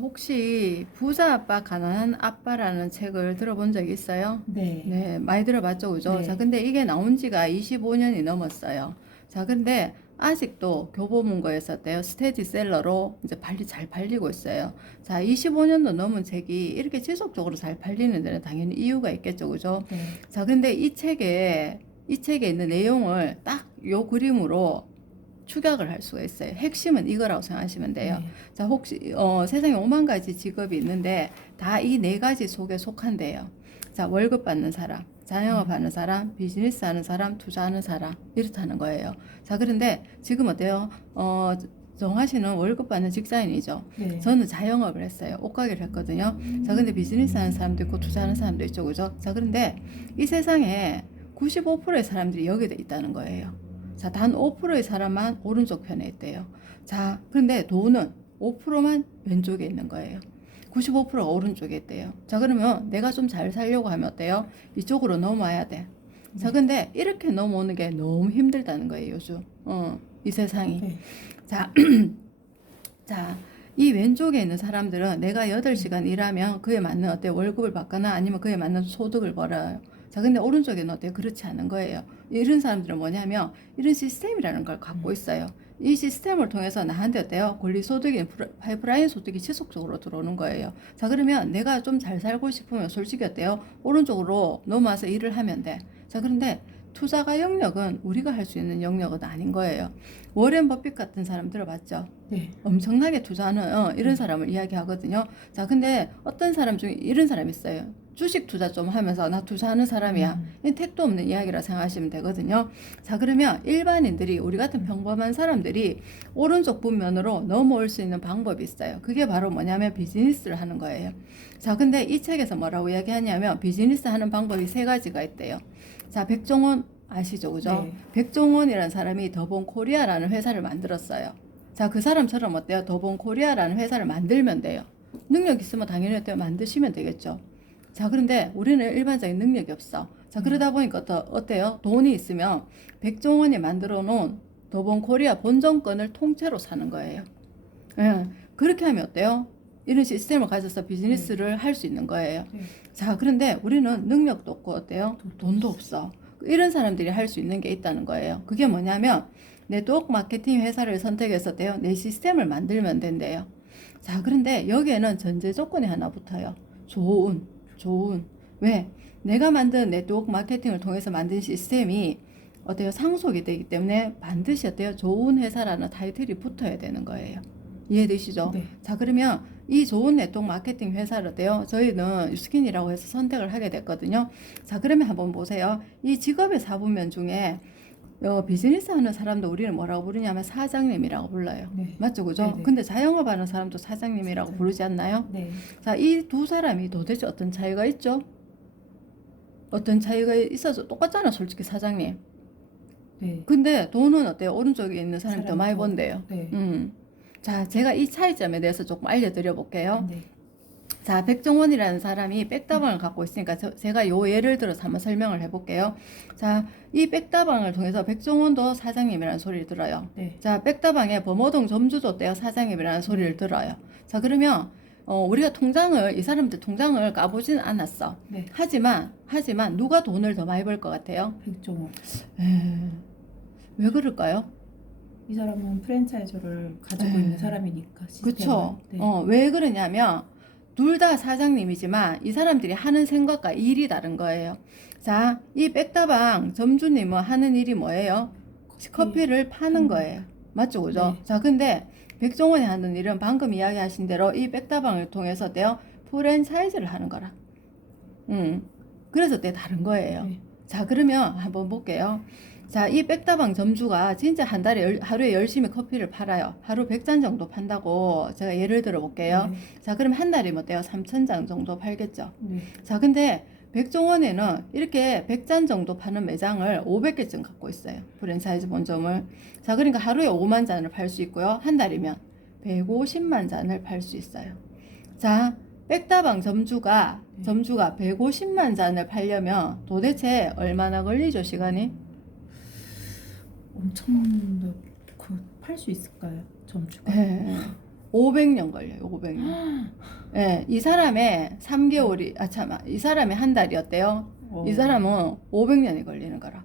혹시 부자 아빠, 가난한 아빠라는 책을 들어본 적 있어요? 네. 네, 많이 들어봤죠, 그죠? 네. 자, 근데 이게 나온 지가 25년이 넘었어요. 자, 근데 아직도 교보문고에서 어때요? 스테디셀러로 이제 잘 팔리고 있어요. 자, 25년도 넘은 책이 이렇게 지속적으로 잘 팔리는 데는 당연히 이유가 있겠죠, 그죠? 네. 자, 근데 이 책에 있는 내용을 딱 요 그림으로 축약을 할 수가 있어요. 핵심은 이거라고 생각하시면 돼요. 네. 자, 혹시 세상에 5만 가지 직업이 있는데 다 이 네 가지 속에 속한대요. 자, 월급 받는 사람, 자영업 하는 사람, 비즈니스 하는 사람, 투자하는 사람 이렇다는 거예요. 자, 그런데 지금 어때요? 정화 씨는 월급 받는 직장인이죠. 네. 저는 자영업을 했어요. 옷가게를 했거든요. 자, 근데 비즈니스 하는 사람도 있고 투자하는 사람도 있죠, 그죠? 자, 그런데 이 세상에 95%의 사람들이 여기에 있다는 거예요. 자, 단 5%의 사람만 오른쪽 편에 있대요. 자, 그런데 돈은 5%만 왼쪽에 있는 거예요. 95%가 오른쪽에 있대요. 자, 그러면 내가 좀 잘 살려고 하면 어때요? 이쪽으로 넘어와야 돼. 자, 근데 이렇게 넘어오는 게 너무 힘들다는 거예요, 요즘. 이 세상이. 네. 자, 자, 이 왼쪽에 있는 사람들은 내가 8시간 일하면 그에 맞는 어때 월급을 받거나 아니면 그에 맞는 소득을 벌어요. 자, 근데 오른쪽에는 어때요? 그렇지 않은 거예요. 이런 사람들은 뭐냐면 이런 시스템이라는 걸 갖고 있어요. 이 시스템을 통해서 나한테 어때요? 권리소득이, 파이프라인 소득이 지속적으로 들어오는 거예요. 자, 그러면 내가 좀 잘 살고 싶으면 솔직히 어때요? 오른쪽으로 넘어와서 일을 하면 돼. 자, 그런데 투자가 영역은 우리가 할 수 있는 영역은 아닌 거예요. 워렌 버핏 같은 사람 들어봤죠? 네. 엄청나게 투자하는 이런 사람을 이야기하거든요. 자, 근데 어떤 사람 중에 이런 사람 있어요. 주식 투자 좀 하면서 나 투자하는 사람이야. 이 택도 없는 이야기라 생각하시면 되거든요. 자, 그러면 일반인들이 우리 같은 평범한 사람들이 오른쪽 분면으로 넘어올 수 있는 방법이 있어요. 그게 바로 뭐냐면 비즈니스를 하는 거예요. 자, 근데 이 책에서 뭐라고 이야기하냐면 비즈니스 하는 방법이 3가지가 있대요. 자, 백종원 아시죠, 그죠? 네. 백종원이라는 사람이 더본 코리아라는 회사를 만들었어요. 자, 그 사람처럼 어때요? 더본 코리아라는 회사를 만들면 돼요. 능력 있으면 당연히 어때요? 만드시면 되겠죠. 자, 그런데 우리는 일반적인 능력이 없어. 자, 그러다 보니까 어때요? 돈이 있으면 백종원이 만들어 놓은 더본 코리아 본점권을 통째로 사는 거예요. 예, 그렇게 하면 어때요? 이런 시스템을 가져서 비즈니스를 할 수 있는 거예요. 네. 자, 그런데 우리는 능력도 없고 어때요? 돈도 없어. 이런 사람들이 할 수 있는 게 있다는 거예요. 그게 뭐냐면 네트워크 마케팅 회사를 선택해서 어때요? 내 시스템을 만들면 된대요. 자, 그런데 여기에는 전제 조건이 하나 붙어요. 좋은. 왜? 내가 만든 네트워크 마케팅을 통해서 만든 시스템이 어때요? 상속이 되기 때문에 반드시 어때요? 좋은 회사라는 타이틀이 붙어야 되는 거예요. 이해되시죠? 네. 자, 그러면 이 좋은 네트워크 마케팅 회사를 어때요? 저희는 유스킨이라고 해서 선택을 하게 됐거든요. 자, 그러면 한번 보세요. 이 직업의 4분면 중에 비즈니스 하는 사람도 우리는 뭐라고 부르냐면 사장님이라고 불러요. 네. 맞죠, 그죠? 네네. 근데 자영업 하는 사람도 사장님이라고 부르지 않나요? 네. 자, 이 두 사람이 도대체 어떤 차이가 있죠? 어떤 차이가 있어서 똑같잖아, 솔직히 사장님. 네. 근데 돈은 어때요? 오른쪽에 있는 사람이 더 사람이 많이 더, 번대요. 네. 자, 제가 이 차이점에 대해서 조금 알려드려 볼게요. 네. 자, 백종원이라는 사람이 백다방을 갖고 있으니까 제가 요 예를 들어서 한번 설명을 해볼게요. 자, 이 백다방을 통해서 백종원도 사장님이라는 소리를 들어요. 네. 자, 백다방에 범어동 점주도 때요 사장님이라는 소리를 들어요. 자, 그러면 우리가 이 사람들 통장을 까보진 않았어. 네. 하지만 누가 돈을 더 많이 벌 것 같아요? 백종원. 왜 그럴까요? 이 사람은 프랜차이즈를 가지고 네. 있는 사람이니까. 시스템을. 그쵸? 네. 왜 그러냐면 둘 다 사장님이지만 이 사람들이 하는 생각과 일이 다른 거예요. 자, 이 백다방 점주님은 하는 일이 뭐예요? 커피를 파는 거예요. 맞죠, 그죠? 네. 자, 근데 백종원이 하는 일은 방금 이야기하신 대로 이 백다방을 통해서 어때요? 프랜차이즈를 하는 거라. 그래서 다른 거예요. 네. 자, 그러면 한번 볼게요. 자, 이 백다방 점주가 진짜 하루에 열심히 커피를 팔아요. 하루 100잔 정도 판다고 제가 예를 들어 볼게요. 네. 자, 그럼 한 달이면 어때요? 3,000잔 정도 팔겠죠. 네. 자, 근데 백종원에는 이렇게 100잔 정도 파는 매장을 500개쯤 갖고 있어요. 프랜차이즈 본점을. 자, 그러니까 하루에 5만 잔을 팔 수 있고요. 한 달이면 150만 잔을 팔 수 있어요. 자, 백다방 점주가 150만 잔을 팔려면 도대체 얼마나 걸리죠, 시간이? 엄청 팔 수 있을까요? 점주가. 네. 500년 걸려요. 500년. 예, 이 사람의 3개월이 이 사람의 한 달이었대요. 이 사람은 500년이 걸리는 거라.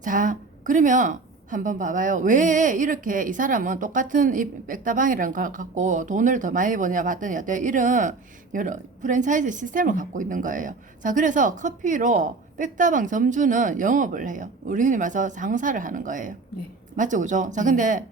자, 그러면 한번 봐봐요. 왜 이렇게 이 사람은 똑같은 이 백다방이라는 걸 갖고 돈을 더 많이 버냐 봤더니 어때요? 이런 여러 프랜차이즈 시스템을 갖고 있는 거예요. 자, 그래서 커피로 백다방 점주는 영업을 해요. 우리 흔히 말해서 장사를 하는 거예요. 네. 맞죠, 그죠? 자, 근데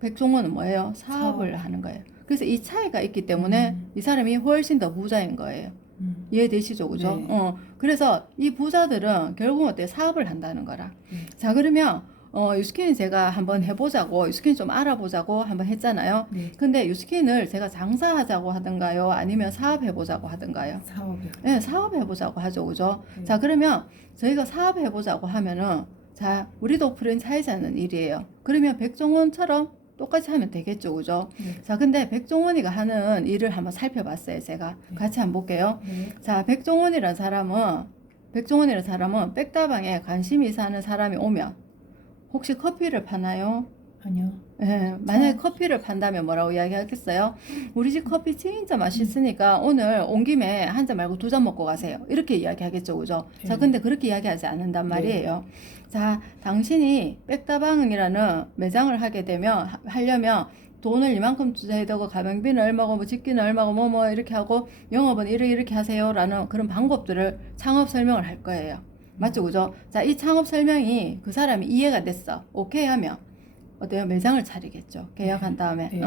백종원은 뭐예요? 사업을 하는 거예요. 그래서 이 차이가 있기 때문에 이 사람이 훨씬 더 부자인 거예요. 이해되시죠, 그죠? 네. 그래서 이 부자들은 결국 어때? 사업을 한다는 거라. 자, 그러면 유스킨은 제가 한번 해보자고, 유스킨 좀 알아보자고 한번 했잖아요. 네. 근데 유스킨을 제가 장사하자고 하던가요? 아니면 사업해보자고 하던가요? 사업이요. 네, 사업해보자고 하죠, 그죠? 네. 자, 그러면 저희가 사업해보자고 하면은, 자, 우리도 프랜차이즈 하는 일이에요. 그러면 백종원처럼 똑같이 하면 되겠죠, 그죠? 네. 자, 근데 백종원이가 하는 일을 한번 살펴봤어요, 제가. 네. 같이 한번 볼게요. 네. 자, 백종원이라는 사람은 백다방에 관심이 있는 사람이 오면, 혹시 커피를 파나요? 아니요. 예, 만약에 커피를 판다면 뭐라고 이야기하겠어요? 우리 집 커피 진짜 맛있으니까 오늘 온 김에 한 잔 말고 2잔 먹고 가세요. 이렇게 이야기하겠죠, 그죠? 자, 근데 그렇게 이야기하지 않는단 말이에요. 자, 당신이 백다방이라는 매장을 하려면 돈을 이만큼 투자해야 되고, 가맹비는 얼마고, 뭐, 집기는 얼마고, 뭐, 이렇게 하고, 영업은 이렇게 하세요. 라는 그런 방법들을 창업 설명을 할 거예요. 맞죠, 그죠? 자, 이 창업 설명이 그 사람이 이해가 됐어. 오케이 하면, 어때요? 매장을 차리겠죠. 계약한 다음에. 네.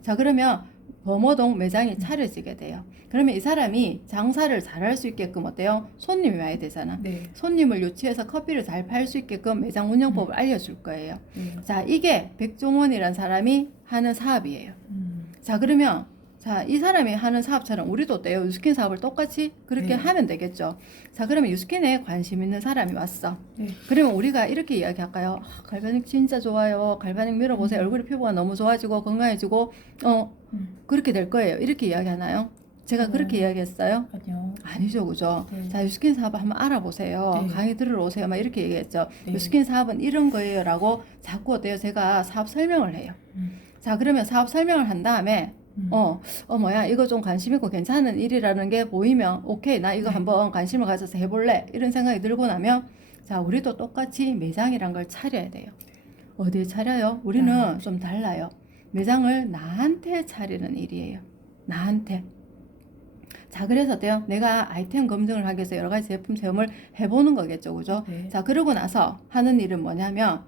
자, 그러면 범어동 매장이 차려지게 돼요. 그러면 이 사람이 장사를 잘할 수 있게끔 어때요? 손님이 와야 되잖아. 네. 손님을 유치해서 커피를 잘 팔 수 있게끔 매장 운영법을 알려줄 거예요. 네. 자, 이게 백종원이란 사람이 하는 사업이에요. 자, 그러면 자, 이 사람이 하는 사업처럼 우리도 어때요? 유스킨 사업을 똑같이 그렇게 네. 하면 되겠죠. 자, 그러면 유스킨에 관심 있는 사람이 왔어. 네. 그러면 우리가 이렇게 이야기할까요? 갈바닉 진짜 좋아요. 갈바닉 밀어보세요. 얼굴의 피부가 너무 좋아지고 건강해지고 그렇게 될 거예요. 이렇게 이야기하나요? 제가 그렇게 이야기했어요? 아니요. 아니죠, 그죠? 네. 자, 유스킨 사업 한번 알아보세요. 네. 강의 들으러 오세요. 막 이렇게 얘기했죠. 네. 유스킨 사업은 이런 거예요. 라고 자꾸 어때요? 제가 사업 설명을 해요. 음. 자, 그러면 사업 설명을 한 다음에 이거 좀 관심 있고 괜찮은 일이라는 게 보이면, 오케이, 나 이거 네. 한번 관심을 가져서 해볼래. 이런 생각이 들고 나면, 자, 우리도 똑같이 매장이란 걸 차려야 돼요. 어디에 차려요? 우리는 좀 달라요. 매장을 나한테 차리는 일이에요. 나한테. 자, 그래서 어때요? 내가 아이템 검증을 하기 위해서 여러 가지 제품 체험을 해보는 거겠죠, 그죠? 네. 자, 그러고 나서 하는 일은 뭐냐면,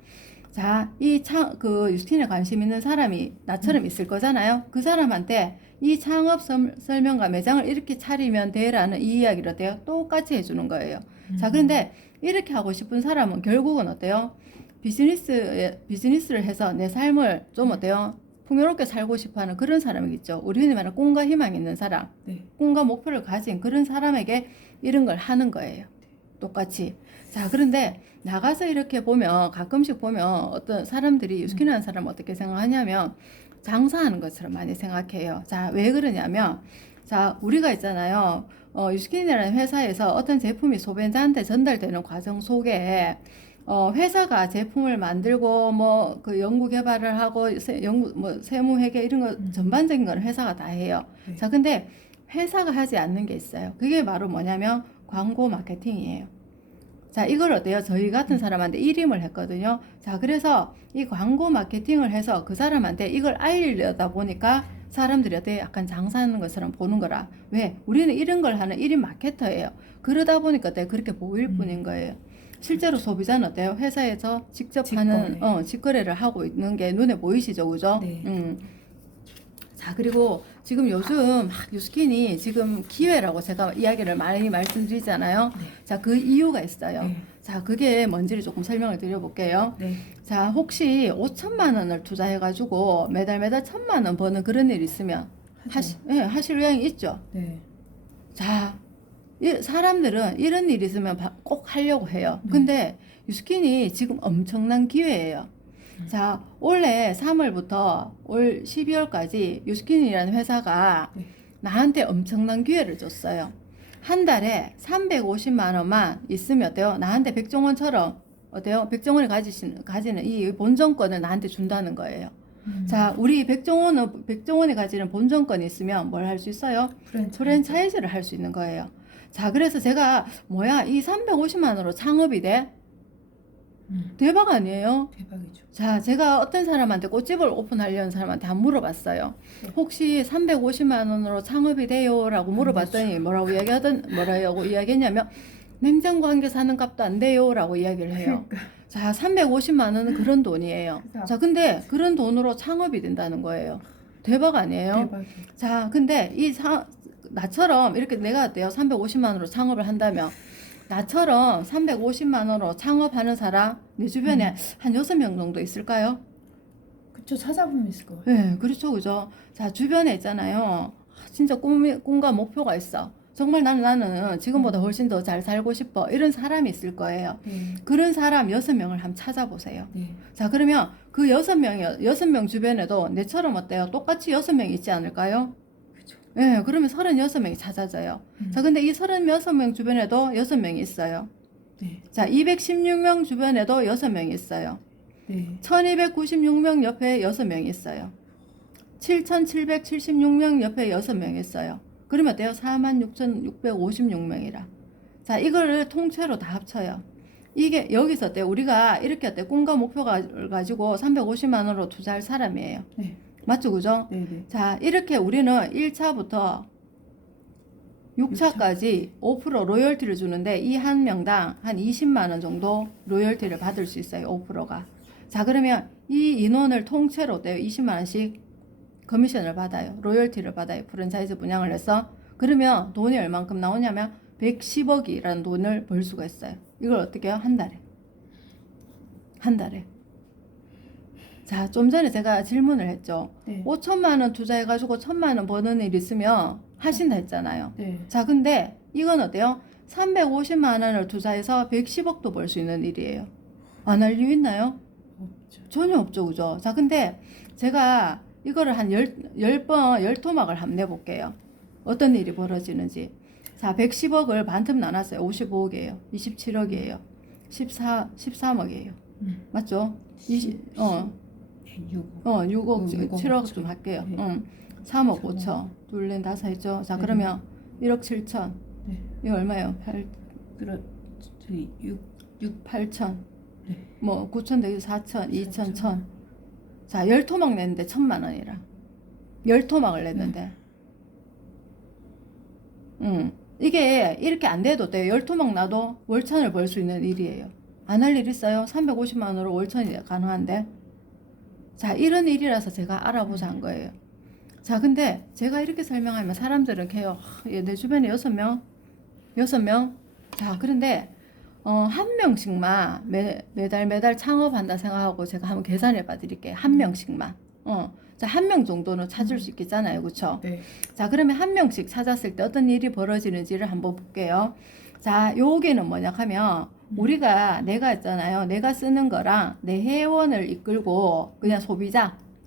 자, 유스킨에 관심 있는 사람이 나처럼 있을 거잖아요. 그 사람한테 이 창업 설명과 매장을 이렇게 차리면 돼라는 이 이야기를 어때요? 똑같이 해주는 거예요. 자, 그런데 이렇게 하고 싶은 사람은 결국은 어때요? 비즈니스를 해서 내 삶을 좀 어때요? 풍요롭게 살고 싶어 하는 그런 사람이겠죠. 우리 흔히 말하는 꿈과 희망 있는 사람, 네. 꿈과 목표를 가진 그런 사람에게 이런 걸 하는 거예요. 똑같이. 자, 그런데 나가서 이렇게 보면, 가끔씩 보면 어떤 사람들이 유스킨이라는 사람을 어떻게 생각하냐면 장사하는 것처럼 많이 생각해요. 자, 왜 그러냐면, 자, 우리가 있잖아요. 유스킨이라는 회사에서 어떤 제품이 소비자한테 전달되는 과정 속에 회사가 제품을 만들고 그 연구 개발을 하고 세무 회계 이런 거 전반적인 건 회사가 다 해요. 네. 자, 근데 회사가 하지 않는 게 있어요. 그게 바로 뭐냐면 광고 마케팅이에요. 자, 이걸 어때요? 저희 같은 사람한테 일임을 했거든요. 자, 그래서 이 광고 마케팅을 해서 그 사람한테 이걸 알리려다 보니까 사람들이 어때요? 약간 장사하는 것처럼 보는 거라. 왜? 우리는 이런 걸 하는 1인 마케터예요. 그러다 보니까 어때요? 그렇게 보일 뿐인 거예요. 실제로 소비자는 어때요? 회사에서 직접 하는 직거래를 하고 있는 게 눈에 보이시죠, 그죠? 네. 자, 그리고 지금 요즘 유스킨이 지금 기회라고 제가 이야기를 많이 말씀드리잖아요. 네. 자, 그 이유가 있어요. 네. 자, 그게 뭔지를 조금 설명을 드려볼게요. 네. 자, 혹시 5천만 원을 투자해가지고 매달 1,000만 원 버는 그런 일 있으면 하실 의향이 있죠? 네. 자, 사람들은 이런 일이 있으면 꼭 하려고 해요. 근데 유스킨이 지금 엄청난 기회예요. 자, 올해 3월부터 올 12월까지 유스킨이라는 회사가 네. 나한테 엄청난 기회를 줬어요. 한 달에 350만 원만 있으면 어때요? 나한테 백종원처럼 어때요? 백종원이 가지는 이 본전권을 나한테 준다는 거예요. 자, 우리 백종원이 가지는 본점권이 있으면 뭘 할 수 있어요? 프랜차이즈를 할 수 있는 거예요. 자, 그래서 제가 이 350만 원으로 창업이 돼? 대박 아니에요? 대박이죠. 자, 제가 어떤 사람한테 꽃집을 오픈하려는 사람한테 한 물어봤어요. 네. 혹시 350만 원으로 창업이 돼요? 라고 물어봤더니 뭐라고 이야기했냐면 냉장고 한 개 사는 값도 안 돼요? 라고 이야기를 해요. 그러니까. 자, 350만 원은 그런 돈이에요. 그죠. 자, 근데 그런 돈으로 창업이 된다는 거예요. 대박 아니에요? 대박이에요. 자, 근데 나처럼 이렇게 내가 어때요? 350만 원으로 창업을 한다면 나처럼 350만 원으로 창업하는 사람 내 주변에 한 6명 정도 있을까요? 그쵸, 찾아보면 있을 거예요. 네, 그렇죠, 그죠? 자, 주변에 있잖아요. 진짜 꿈과 목표가 있어. 정말 나는 지금보다 훨씬 더 잘 살고 싶어. 이런 사람이 있을 거예요. 네. 그런 사람 6명을 한번 찾아보세요. 네. 자, 그러면 그 6명 주변에도 내처럼 어때요? 똑같이 6명 있지 않을까요? 그죠. 네, 그러면 36명이 찾아져요. 자, 근데 이 36명 주변에도 6명이 있어요. 네. 자, 216명 주변에도 6명이 있어요. 네. 1296명 옆에 6명이 있어요. 7776명 옆에 6명이 있어요. 그러면 어때요? 46,656명이라. 자, 이거를 통째로 다 합쳐요. 이게 여기서 어때요? 우리가 이렇게 어때요? 꿈과 목표를 가지고 350만 원으로 투자할 사람이에요. 네. 맞죠? 그죠? 네. 네. 자, 이렇게 우리는 1차부터 6차까지 5% 로열티를 주는데 이 한 명당 한 20만 원 정도 로열티를 받을 수 있어요. 5%가. 자, 그러면 이 인원을 통째로 어때요? 20만 원씩 커미션을 받아요. 로열티를 받아요. 프랜차이즈 분양을 해서. 그러면 돈이 얼만큼 나오냐면 110억이라는 돈을 벌 수가 있어요. 이걸 어떻게 해요? 한 달에. 한 달에. 자, 좀 전에 제가 질문을 했죠. 네. 5천만 원 투자해가지고 1,000만 원 버는 일 있으면 하신다 했잖아요. 네. 자, 근데 이건 어때요? 350만 원을 투자해서 110억도 벌 수 있는 일이에요. 안 할 이유 있나요? 없죠. 전혀 없죠, 그죠? 자, 근데 제가 이거를 한 10토막을 한번 내볼게요. 어떤 일이 벌어지는지. 자, 110억을 반틈 나눴어요. 55억이에요. 27억이에요. 13억이에요. 맞죠? 6억, 7억 좀 할게요. 네. 3억 5천. 둘, 넷, 다섯 했죠? 자, 네. 그러면 1억 7천. 네. 이거 얼마예요? 8천. 네. 뭐 9천 되기 4천, 2천, 1천. 자, 10토막 냈는데 1,000만 원이라. 10토막을 냈는데. 이게 이렇게 안 돼도 돼요. 10토막 나도 월천을 벌 수 있는 일이에요. 안 할 일 있어요? 350만 원으로 월천이 가능한데. 자, 이런 일이라서 제가 알아보자 한 거예요. 자, 근데 제가 이렇게 설명하면 사람들은 이렇게 해요. 내 주변에 6명? 6명? 자, 그런데 한 명씩만 매달 창업한다 생각하고 제가 한번 계산해 봐 드릴게요. 한 명씩만. 자, 한 명 정도는 찾을 수 있겠잖아요. 그쵸? 네. 자, 그러면 한 명씩 찾았을 때 어떤 일이 벌어지는지를 한번 볼게요. 자, 요게는 뭐냐 하면 우리가 내가 있잖아요. 내가 쓰는 거랑 내 회원을 이끌고 그냥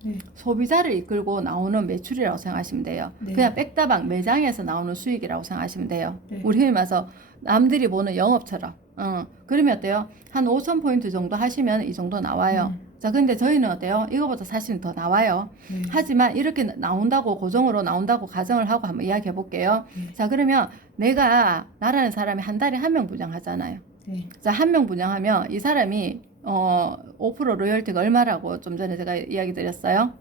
네. 소비자를 이끌고 나오는 매출이라고 생각하시면 돼요. 네. 그냥 백다방 매장에서 나오는 수익이라고 생각하시면 돼요. 네. 우리 흔히 말해서 남들이 보는 영업처럼. 그러면 어때요? 한 5,000포인트 정도 하시면 이 정도 나와요. 자, 근데 저희는 어때요? 이거보다 사실은 더 나와요. 네. 하지만 이렇게 나온다고, 고정으로 나온다고 가정을 하고 한번 이야기해 볼게요. 네. 자, 그러면 나라는 사람이 한 달에 한 명 분양하잖아요. 네. 자, 한 명 분양하면 이 사람이 5% 로열티가 얼마라고 좀 전에 제가 이야기 드렸어요.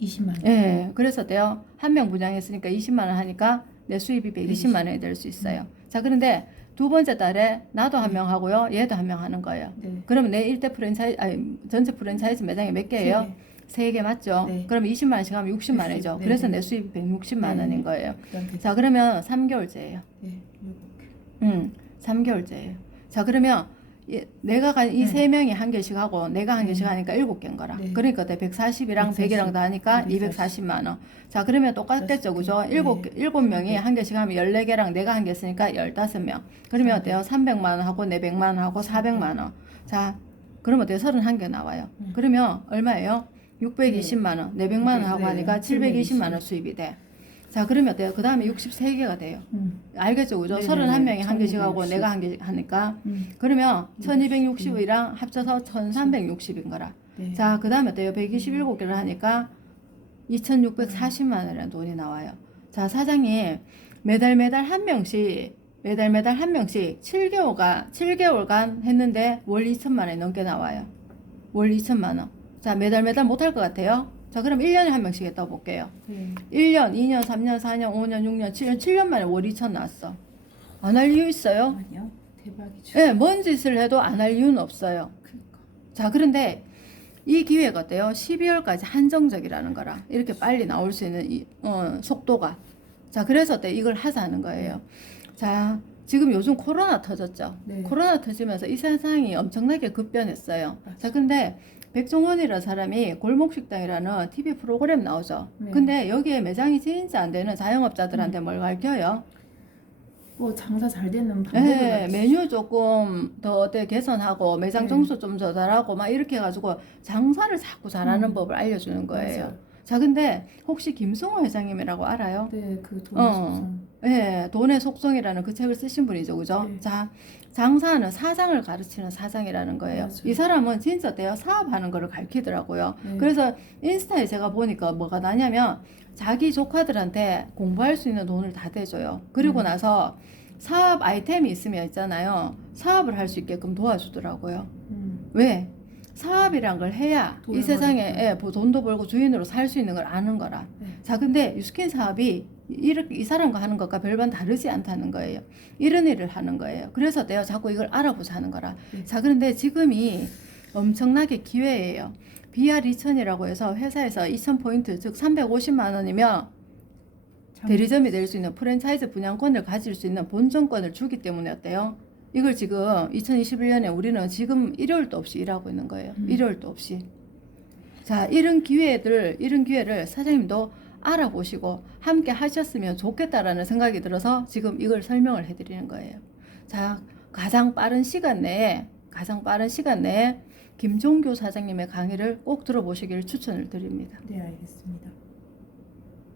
20만 원. 예, 그래서 어때요? 한 명 분양했으니까 20만 원 하니까 내 수입이 120만 원이 될 수 있어요. 자, 그런데 두 번째 달에 나도 한 명 하고요. 얘도 한 명 하는 거예요. 네. 그러면 내 전체 프랜차이즈 매장이 몇 개예요? 세 개. 3개 맞죠? 네. 그럼 20만 원씩 하면 60만 원이죠. 네, 그래서 네. 내 수입이 160만 네. 원인 거예요. 그다음 대. 자, 그러면 3개월째예요. 네. 7개. 3개월째예요. 자, 그러면 내가 간 이 네. 세 명이 한 개씩 하고 내가 한 네. 개씩 하니까 7개인 거라. 네. 그러니까 내 140이랑 140, 100이랑 다 하니까 240. 240만 원. 자, 그러면 똑같겠죠. 그죠? 네. 7명이 네. 한 개씩 하면 14개랑 내가 한 개 했으니까 15명. 그러면 어때요? 300만 원 하고 내 100만 원 하고 400만 원. 자, 그러면 어때요? 31개 나와요. 그러면 얼마예요? 620만 원. 내 100만 원 하고 네. 하니까 720만 원 수입이 돼. 자, 그러면 어때요? 그 다음에 63개가 돼요. 알겠죠? 그죠? 네네네. 31명이 한 개씩 하고 1260. 내가 한 개 하니까 그러면 1260이랑 합쳐서 1360인 거라. 네. 자, 그 다음에 어때요? 127개를 하니까 2,640만 원이라는 돈이 나와요. 자, 사장님, 매달 한 명씩 7개월간 했는데 월 2천만 원이 넘게 나와요. 월 2천만 원. 자, 매달 못할 것 같아요? 자, 그럼 1년에 한 명씩 했다고 볼게요. 네. 1년, 2년, 3년, 4년, 5년, 6년, 7년 만에 월 2천 나왔어. 안 할 이유 있어요? 아니요. 대박이죠. 예, 뭔 짓을 해도 안 할 이유는 없어요. 그러니까. 자, 그런데 이 기회가 어때요? 12월까지 한정적이라는 거라. 이렇게 빨리 나올 수 있는 속도가. 자, 그래서 어때? 이걸 하자는 거예요. 자, 지금 요즘 코로나 터졌죠? 네. 코로나 터지면서 이 세상이 엄청나게 급변했어요. 맞아. 자, 근데 백종원이라는 사람이 골목식당이라는 TV 프로그램 나오죠. 네. 근데 여기에 매장이 진짜 안 되는 자영업자들한테 뭘 가르쳐요? 뭐 장사 잘 되는 방법을 네, 알지. 메뉴 조금 더 어때 개선하고 매장 네. 정수 좀 조달하고 막 이렇게 해가지고 장사를 자꾸 잘하는 음. 법을 알려주는 거예요. 맞아요. 자, 근데 혹시 김승호 회장님이라고 알아요? 네, 그 돈의 속성. 예, 돈의 속성이라는 그 책을 쓰신 분이죠, 그죠? 네. 자, 장사는 사장을 가르치는 사장이라는 거예요. 맞아요. 이 사람은 진짜 어때요? 사업하는 거를 가르치더라고요. 네. 그래서 인스타에 제가 보니까 뭐가 나냐면 자기 조카들한테 공부할 수 있는 돈을 다 대줘요. 그리고 나서 사업 아이템이 있으면 있잖아요. 사업을 할 수 있게끔 도와주더라고요. 왜? 사업이란 걸 해야 이 돈을 세상에 벌니까. 돈도 벌고 주인으로 살 수 있는 걸 아는 거라. 네. 자, 근데 유스킨 사업이 이렇게 이 사람과 하는 것과 별반 다르지 않다는 거예요. 이런 일을 하는 거예요. 그래서 내가 자꾸 이걸 알아보자 하는 거라. 네. 자, 그런데 지금이 엄청나게 기회예요. BR 2000이라고 해서 회사에서 2000포인트, 즉 350만 원이면 대리점이 될 수 있는 프랜차이즈 분양권을 가질 수 있는 본점권을 주기 때문에 어때요? 이걸 지금 2021년에 우리는 지금 일요일도 없이 일하고 있는 거예요. 일요일도 없이. 자, 이런 기회를 사장님도 알아보시고 함께 하셨으면 좋겠다라는 생각이 들어서 지금 이걸 설명을 해드리는 거예요. 자, 가장 빠른 시간 내에 김종교 사장님의 강의를 꼭 들어보시기를 추천을 드립니다. 네, 알겠습니다.